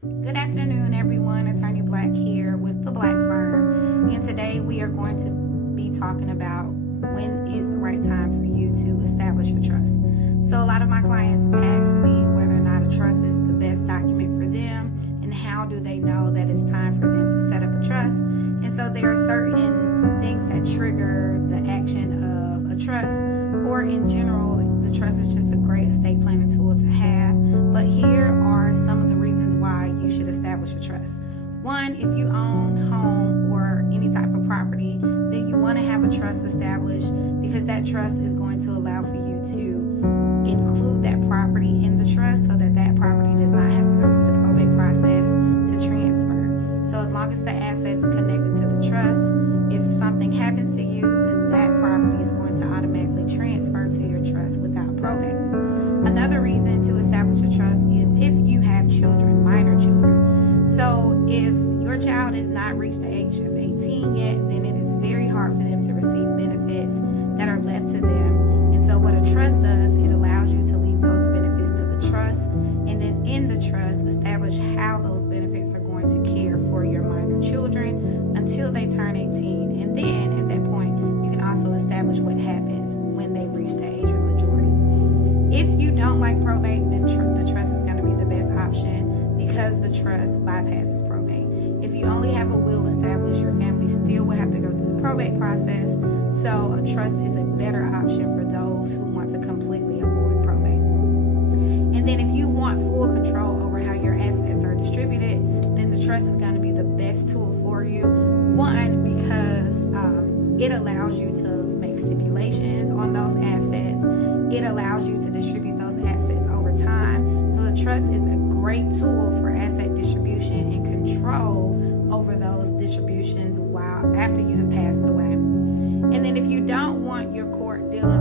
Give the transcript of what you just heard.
Good afternoon, everyone. Attorney Black here with the Black Firm, and today we are going to be talking about when is the right time for you to establish a trust. So a lot of my clients ask me whether or not a trust is the best document for them, and how do they know that it's time for them to set up a trust. And so there are certain things that trigger the action of a trust, or in general, the trust is just a great estate planning tool to have. But here are some of the reasons why you should establish a trust. One, if you own home or any type of property, then you want to have a trust established, because that trust is going to allow for you to include that property in the trust so that that property does not have to go through the probate process to transfer. So as long as the asset is connected to the trust, if something happens to you, then that property is going to automatically transfer to your trust without probate. Another reason to establish a trust is if you have children, minor children. So if your child has not reached the age of 18 yet, then it is very hard for them to receive benefits that are left to them. And so what a trust does, it allows you to leave those benefits to the trust, and then in the trust, establish how those benefits are going to care for your minor children until they turn 18. And then at that point, you can also establish what happens when they reach the age of majority. If you don't like probate, then the trust is going to be the best option, because the trust bypasses probate. If you only have a will established, your family still will have to go through the probate process. So a trust is a better option for those who want to completely avoid probate. And then if you want full control over how your assets are distributed, then the trust is going to be the best tool for you. One, because it allows you to make stipulations on those assets. It allows you to distribute those assets over time. So the trust is a great tool for asset distribution and control over those distributions while after you have passed away. And then if you don't want your court dealing